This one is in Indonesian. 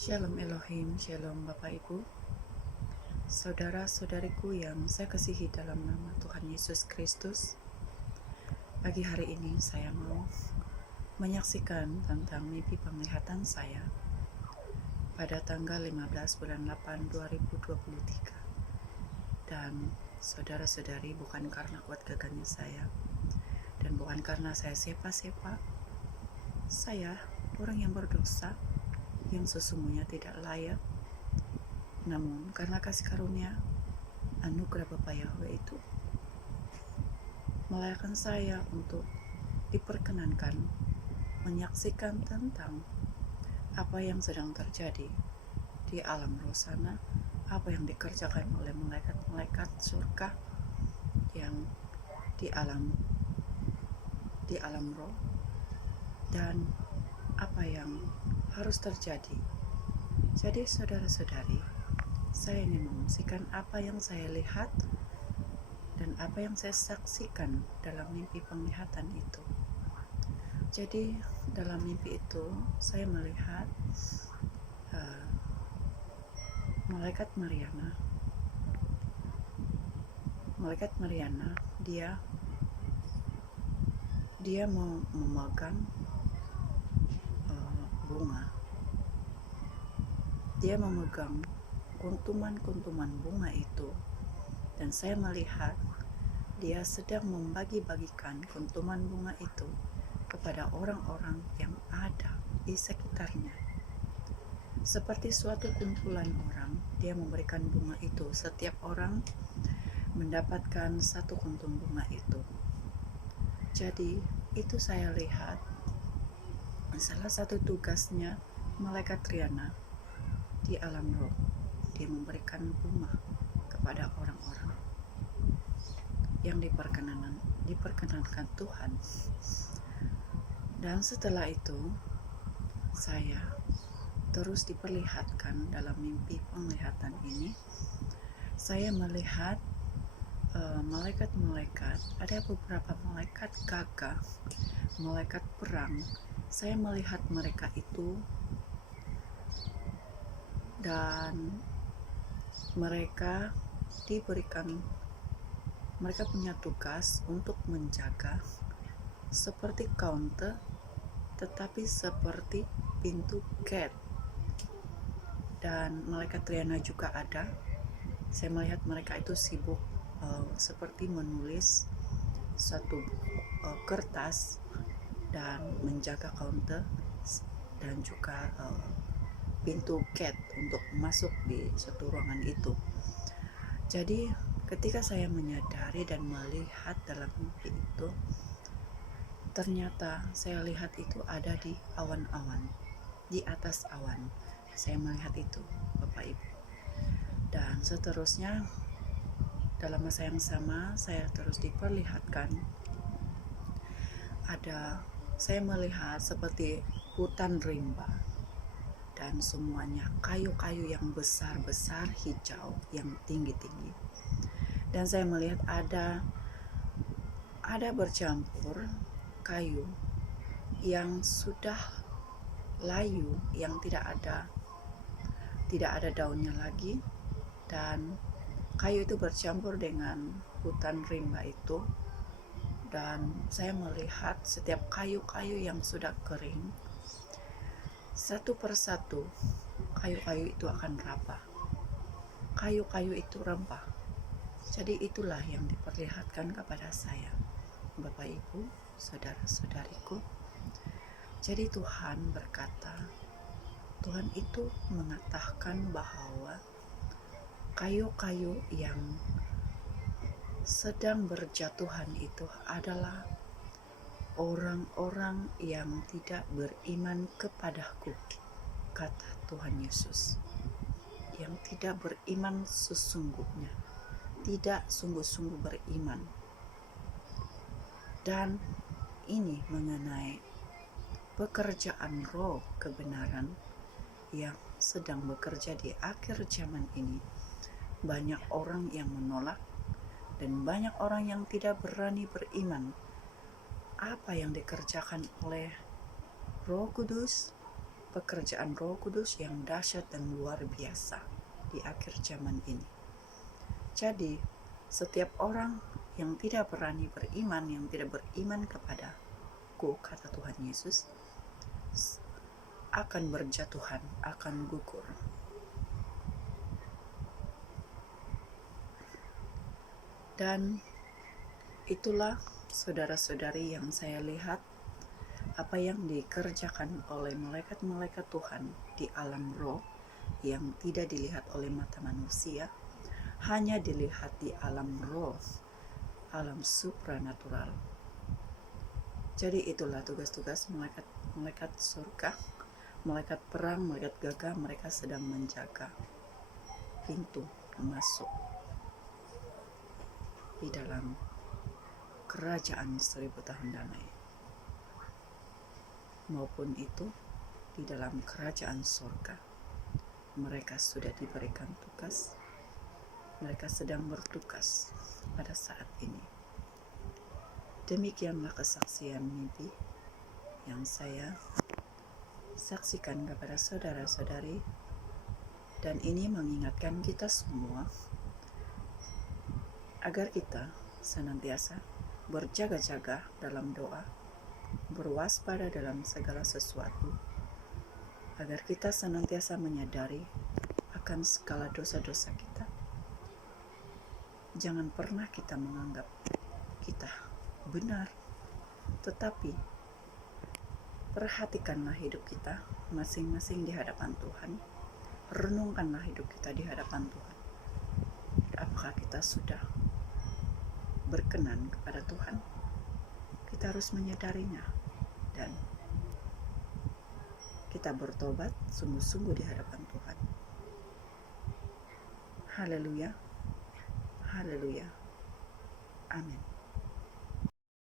Shalom Elohim, Shalom Bapak Ibu, saudara-saudariku yang saya kasihi dalam nama Tuhan Yesus Kristus. Pagi hari ini saya mau menyaksikan tentang mimpi penglihatan saya pada tanggal 15 bulan 8 2023. Dan saudara-saudari, bukan karena kuat gagahnya saya dan bukan karena saya sepa-sepa, saya orang yang berdosa yang sesungguhnya tidak layak, namun karena kasih karunia anugerah Bapa Yahweh itu melayakkan saya untuk diperkenankan menyaksikan tentang apa yang sedang terjadi di alam roh sana, apa yang dikerjakan oleh malaikat-malaikat surga yang di alam roh, dan apa yang harus terjadi. Jadi saudara-saudari, saya ingin mengungsikan apa yang saya lihat dan apa yang saya saksikan dalam mimpi penglihatan itu. Jadi dalam mimpi itu saya melihat malaikat Mariana, dia mau memegang bunga. Dia memegang kuntuman-kuntuman bunga itu, dan saya melihat dia sedang membagi-bagikan kuntuman bunga itu kepada orang-orang yang ada di sekitarnya. Seperti suatu kumpulan orang, dia memberikan bunga itu. Setiap orang mendapatkan satu kuntum bunga itu. Jadi itu saya lihat salah satu tugasnya malaikat Triana di alam roh. Dia memberikan bunga kepada orang-orang yang diperkenankan Tuhan. Dan setelah itu saya terus diperlihatkan dalam mimpi penglihatan ini. Saya melihat malaikat-malaikat, ada beberapa malaikat gagah, malaikat perang. Saya melihat mereka itu, dan mereka punya tugas untuk menjaga seperti counter, tetapi seperti pintu gate. Dan malaikat Triana juga ada. Saya melihat mereka itu sibuk seperti menulis satu kertas dan menjaga counter dan juga pintu gate untuk masuk di satu ruangan itu. Jadi ketika saya menyadari dan melihat dalam mimpi itu, ternyata saya lihat itu ada di awan-awan, di atas awan. Saya melihat itu, Bapak Ibu. Dan seterusnya dalam masa yang sama saya terus diperlihatkan saya melihat seperti hutan rimba, dan semuanya kayu-kayu yang besar-besar, hijau, yang tinggi-tinggi. Dan saya melihat ada bercampur kayu yang sudah layu, yang tidak ada daunnya lagi, dan kayu itu bercampur dengan hutan rimba itu. Dan saya melihat setiap kayu-kayu yang sudah kering, satu persatu kayu-kayu itu akan raba. Kayu-kayu itu rempah. Jadi itulah yang diperlihatkan kepada saya, Bapak Ibu, saudara-saudariku. Jadi Tuhan berkata, Tuhan itu mengatakan bahwa kayu-kayu yang sedang berjatuhan itu adalah orang-orang yang tidak beriman kepadaku, kata Tuhan Yesus. Yang tidak beriman sesungguhnya, tidak sungguh-sungguh beriman. Dan ini mengenai pekerjaan roh kebenaran yang sedang bekerja di akhir zaman ini. Banyak orang yang menolak dan banyak orang yang tidak berani beriman apa yang dikerjakan oleh Roh Kudus pekerjaan Roh Kudus yang dahsyat dan luar biasa di akhir zaman ini. Jadi, setiap orang yang tidak berani beriman, yang tidak beriman kepadaku, kata Tuhan Yesus, akan berjatuhan, akan gugur. Dan itulah saudara-saudari yang saya lihat apa yang dikerjakan oleh malaikat-malaikat Tuhan di alam roh yang tidak dilihat oleh mata manusia, hanya dilihat di alam roh, alam supranatural. Jadi itulah tugas-tugas malaikat surga, malaikat perang, malaikat gagah. Mereka sedang menjaga pintu masuk di dalam kerajaan 1000 tahun damai, maupun itu di dalam kerajaan surga. Mereka sudah diberikan tugas, mereka sedang bertugas pada saat ini. Demikianlah kesaksian mimpi yang saya saksikan kepada saudara-saudari, dan ini mengingatkan kita semua agar kita senantiasa berjaga-jaga dalam doa, berwaspada dalam segala sesuatu, agar kita senantiasa menyadari akan segala dosa-dosa kita. Jangan pernah kita menganggap kita benar, tetapi perhatikanlah hidup kita masing-masing di hadapan Tuhan. Renungkanlah hidup kita di hadapan Tuhan. Apakah kita sudah berkenan kepada Tuhan? Kita harus menyadarinya dan kita bertobat sungguh-sungguh di hadapan Tuhan. Haleluya, haleluya, amin.